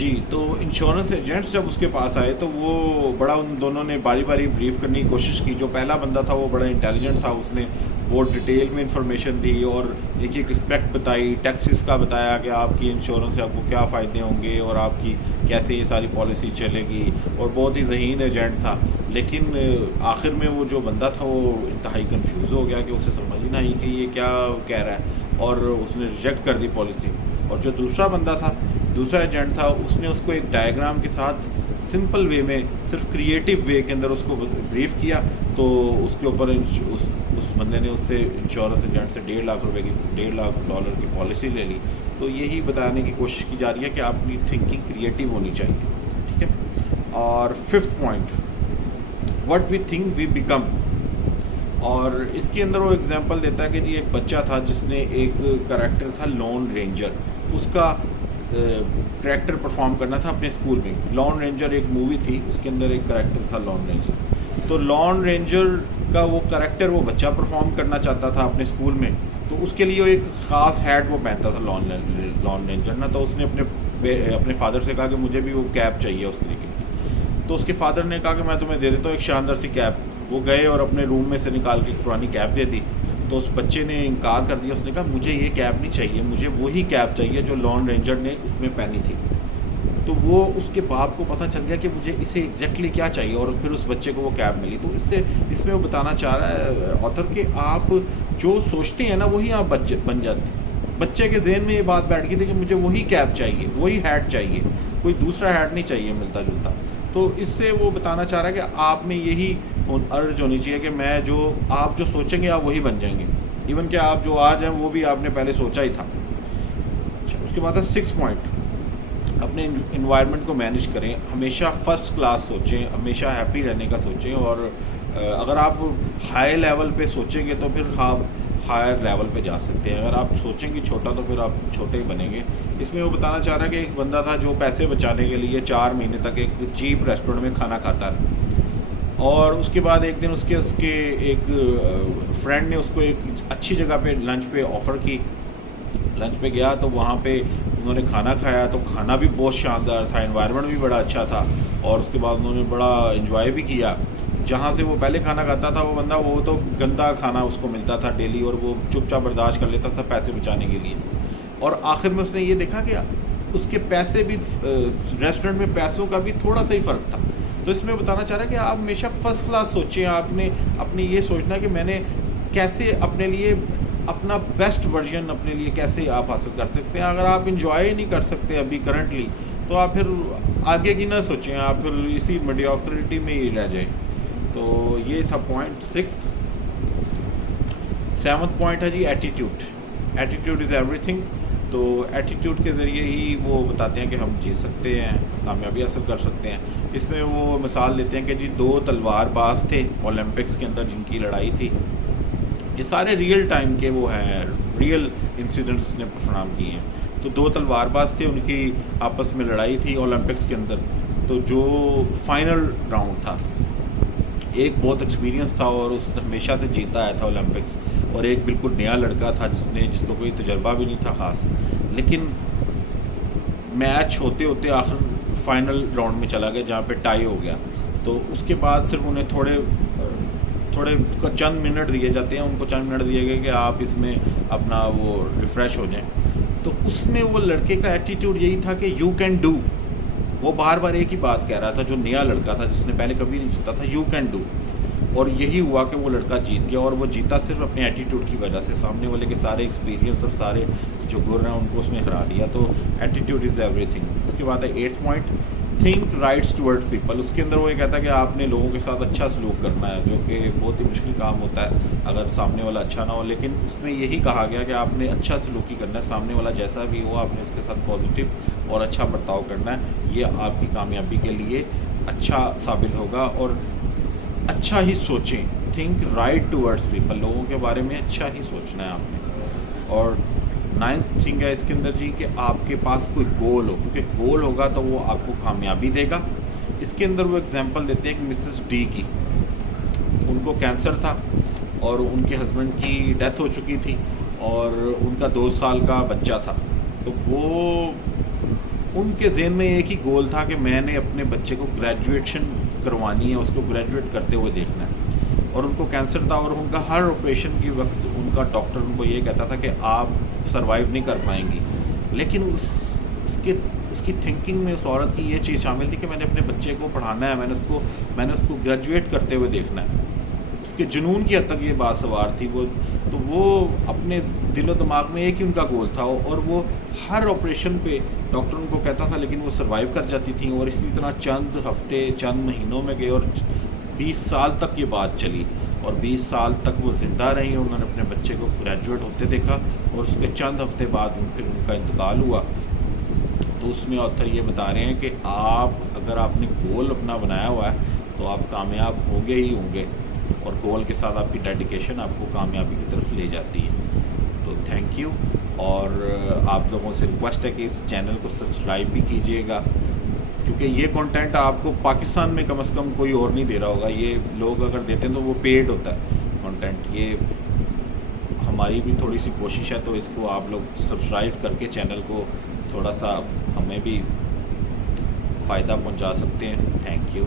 جی، تو insurance agents جب اس کے پاس آئے تو وہ بڑا ان دونوں نے باری باری بریف کرنے کی کوشش کی. جو پہلا بندہ تھا وہ بڑا انٹیلیجنٹ تھا, اس نے وہ ڈیٹیل میں انفارمیشن دی اور ایک ایک اسپیکٹ بتائی, ٹیکسز کا بتایا کہ آپ کی انشورنس سے آپ کو کیا فائدے ہوں گے اور آپ کی کیسے یہ ساری پالیسی چلے گی, اور بہت ہی ذہین ایجنٹ تھا. لیکن آخر میں وہ جو بندہ تھا وہ انتہائی کنفیوز ہو گیا کہ اسے سمجھ ہی نہ آئی کہ یہ کیا کہہ رہا ہے, اور اس نے ریجیکٹ کر دی پالیسی. اور جو دوسرا بندہ تھا, دوسرا ایجنٹ تھا, اس نے اس کو ایک ڈائیگرام کے ساتھ سمپل وے میں, صرف کریٹیو وے کے اندر اس کو بریف کیا. تو اس کے اوپر اس بندے نے اس سے انشورنس ایجنٹ سے $1,50,000 کی پالیسی لے لی. تو یہی بتانے کی کوشش کی جا رہی ہے کہ آپ کی تھنکنگ کریٹیو ہونی چاہیے, ٹھیک ہے. اور 5th point, what we think we become. اور اس کے اندر وہ ایگزامپل دیتا ہے کہ جی ایک بچہ تھا جس نے ایک کریکٹر تھا لون رینجر, اس کا کریکٹر پرفارم کرنا تھا اپنے اسکول میں. لون رینجر ایک مووی تھی, اس کے اندر ایک کریکٹر تھا لون رینجر. تو لون رینجر کا وہ کریکٹر وہ بچہ پرفارم کرنا چاہتا تھا اپنے اسکول میں, تو اس کے لیے ایک خاص ہیٹ وہ پہنتا تھا لون رینجر نا. تو اس نے اپنے فادر سے کہا کہ مجھے بھی وہ کیپ چاہیے اس طریقے کی. تو اس کے فادر نے کہا کہ میں تمہیں دے دیتا ہوں ایک شاندار سی کیپ. وہ گئے اور اپنے روم میں سے نکال کے ایک پرانی کیپ دے دی. تو اس بچے نے انکار کر دیا, اس نے کہا مجھے یہ کیپ نہیں چاہیے, مجھے وہی کیپ چاہیے جو لون رینجر نے اس میں پہنی تھی. تو وہ اس کے باپ کو پتہ چل گیا کہ مجھے اسے ایگزیکٹلی کیا چاہیے, اور پھر اس بچے کو وہ کیپ ملی. تو اس میں وہ بتانا چاہ رہا ہے آتھر کہ آپ جو سوچتے ہیں نا وہی آپ بن جاتے ہیں. بچے کے ذہن میں یہ بات بیٹھ گئی تھی کہ مجھے وہی کیپ چاہیے, وہی ہیٹ چاہیے, کوئی دوسرا ہیٹ نہیں چاہیے ملتا جلتا. تو اس سے وہ بتانا چاہ رہا ہے کہ آپ میں یہی ارج ہونی چاہیے کہ آپ جو سوچیں گے آپ وہی بن جائیں گے, ایون کہ آپ جو آج ہیں وہ بھی آپ نے پہلے سوچا ہی تھا. اچھا, اس کے بعد ہے 6 پوائنٹ, اپنے انوائرمنٹ کو مینیج کریں. ہمیشہ فرسٹ کلاس سوچیں, ہمیشہ ہیپی رہنے کا سوچیں. اور اگر آپ ہائی لیول پہ سوچیں گے تو پھر آپ ہائر لیول پہ جا سکتے ہیں. اگر آپ سوچیں گے چھوٹا تو پھر آپ چھوٹے ہی بنیں گے. اس میں وہ بتانا چاہ رہا ہے کہ ایک بندہ تھا جو پیسے بچانے کے لیے 4 مہینے تک ایک چیپ ریسٹورنٹ میں کھانا کھاتا رہا. اور اس کے بعد ایک دن اس کے ایک فرینڈ نے اس کو ایک اچھی جگہ پہ لنچ پہ آفر کی. لنچ پہ گیا تو وہاں پہ انہوں نے کھانا کھایا, تو کھانا بھی بہت شاندار تھا, انوائرمنٹ بھی بڑا اچھا تھا, اور اس کے بعد انہوں نے بڑا انجوائے بھی کیا. جہاں سے وہ پہلے کھانا کھاتا تھا وہ بندہ, وہ تو گندا کھانا اس کو ملتا تھا ڈیلی, اور وہ چپ چاپ برداشت کر لیتا تھا پیسے بچانے کے لیے. اور آخر میں اس نے یہ دیکھا کہ اس کے پیسے بھی, ریسٹورنٹ میں پیسوں کا بھی تھوڑا سا ہی فرق تھا. تو اس میں بتانا چاہ رہا ہے کہ آپ ہمیشہ فرسٹ کلاس سوچیں. آپ نے اپنی یہ سوچنا کہ میں نے کیسے اپنے لیے اپنا بیسٹ ورژن اپنے لیے کیسے آپ حاصل کر سکتے ہیں. اگر آپ انجوائے ہی نہیں کر سکتے ابھی کرنٹلی, تو آپ پھر آگے کی نہ سوچیں, آپ پھر اسی میڈیوکریٹی میں ہی رہ جائیں. تو یہ تھا پوائنٹ 6. 7th پوائنٹ ہے جی ایٹیٹیوڈ. ایٹیٹیوڈ از ایوری تھنگ. تو ایٹیٹیوڈ کے ذریعے ہی وہ بتاتے ہیں کہ ہم جیت سکتے ہیں, کامیابی حاصل کر سکتے ہیں. اس میں وہ مثال دیتے ہیں کہ جی 2 تلوار باز تھے اولمپکس کے اندر جن کی لڑائی تھی. یہ سارے ریئل ٹائم کے وہ ہیں, ریئل انسیڈنٹس نے پرفارم کیے ہیں. تو 2 تلوار باز تھے, ان کی آپس میں لڑائی تھی اولمپکس کے اندر. تو جو فائنل راؤنڈ تھا, ایک بہت ایکسپیرینس تھا اور اس ہمیشہ سے جیتا آیا تھا اولمپکس, اور ایک بالکل نیا لڑکا تھا جس کو کوئی تجربہ بھی نہیں تھا خاص. لیکن میچ ہوتے ہوتے آخر فائنل راؤنڈ میں چلا گیا جہاں پہ ٹائی ہو گیا. تو اس کے بعد صرف انہیں تھوڑے چند منٹ دیے جاتے ہیں, ان کو چند منٹ دیے گئے کہ آپ اس میں اپنا وہ ریفریش ہو جائیں. تو اس میں وہ لڑکے کا ایٹیٹیوڈ یہی تھا کہ یو کین ڈو. وہ بار بار ایک ہی بات کہہ رہا تھا, جو نیا لڑکا تھا جس نے پہلے کبھی نہیں جیتا تھا, یو کین ڈو. اور یہی ہوا کہ وہ لڑکا جیت گیا, اور وہ جیتا صرف اپنے ایٹیٹیوڈ کی وجہ سے. سامنے والے کے سارے ایکسپیرینس اور سارے جو گر ہیں ان کو اس نے ہرا دیا. تو ایٹیٹیوڈ از ایوری تھنگ. اس کے بعد ہے 8th point, think rights toward people. اس کے اندر وہ یہ کہتا ہے کہ آپ نے لوگوں کے ساتھ اچھا سلوک کرنا ہے, جو کہ بہت ہی مشکل کام ہوتا ہے اگر سامنے والا اچھا نہ ہو. لیکن اس میں یہی کہا گیا کہ آپ نے اچھا سلوکی کرنا ہے, سامنے والا جیسا بھی ہو آپ نے اس کے ساتھ پازیٹیو اور اچھا برتاؤ کرنا ہے. یہ آپ کی کامیابی کے لیے اچھا ثابت ہوگا. اور اچھا ہی سوچیں, تھنک رائٹ ٹورڈز پیپل, لوگوں کے بارے میں اچھا ہی سوچنا ہے آپ نے. اور 9th تھنگ ہے اس کے اندر جی کہ آپ کے پاس کوئی گول ہو, کیونکہ گول ہوگا تو وہ آپ کو کامیابی دے گا. اس کے اندر وہ اگزامپل دیتے ہیں کہ مسز ڈی کی, ان کو کینسر تھا اور ان کے ہسبینڈ کی ڈیتھ ہو چکی تھی, اور ان کا 2 سال کا بچہ تھا. تو وہ ان کے ذہن میں ایک ہی گول تھا کہ میں نے اپنے بچے کو گریجویشن کروانی ہے، اس کو گریجویٹ کرتے ہوئے دیکھنا ہے، اور ان کو کینسر تھا، اور ان کا ہر آپریشن کے وقت ان کا ڈاکٹر ان کو یہ کہتا تھا کہ آپ سروائیو نہیں کر پائیں گی، لیکن اس کی تھنکنگ میں اس عورت کی یہ چیز شامل تھی کہ میں نے اپنے بچے کو پڑھانا ہے، میں نے اس کو گریجویٹ کرتے ہوئے دیکھنا ہے. اس کے جنون کی حد تک یہ بات سوار تھی. وہ اپنے دل و دماغ میں ایک ہی ان کا گول تھا، اور وہ ہر آپریشن پہ ڈاکٹر ان کو کہتا تھا، لیکن وہ سروائیو کر جاتی تھیں. اور اسی طرح چند ہفتے چند مہینوں میں گئے، اور 20 سال تک یہ بات چلی، اور 20 سال تک وہ زندہ رہیں. انہوں نے اپنے بچے کو گریجویٹ ہوتے دیکھا، اور اس کے چند ہفتے بعد پھر ان کا انتقال ہوا. تو اس میں آتھر یہ بتا رہے ہیں کہ اگر آپ نے گول اپنا بنایا ہوا ہے تو آپ کامیاب ہوگے ہی ہوں گے، اور گول کے ساتھ آپ کی ڈیڈیکیشن آپ کو کامیابی کی طرف لے جاتی ہے. تو تھینک یو، اور آپ لوگوں سے ریکویسٹ ہے کہ اس چینل کو سبسکرائب بھی کیجئے گا، کیونکہ یہ کنٹینٹ آپ کو پاکستان میں کم از کم کوئی اور نہیں دے رہا ہوگا. یہ لوگ اگر دیتے ہیں تو وہ پیڈ ہوتا ہے کنٹینٹ. یہ ہماری بھی تھوڑی سی کوشش ہے، تو اس کو آپ لوگ سبسکرائب کر کے چینل کو تھوڑا سا ہمیں بھی فائدہ پہنچا سکتے ہیں. Thank you.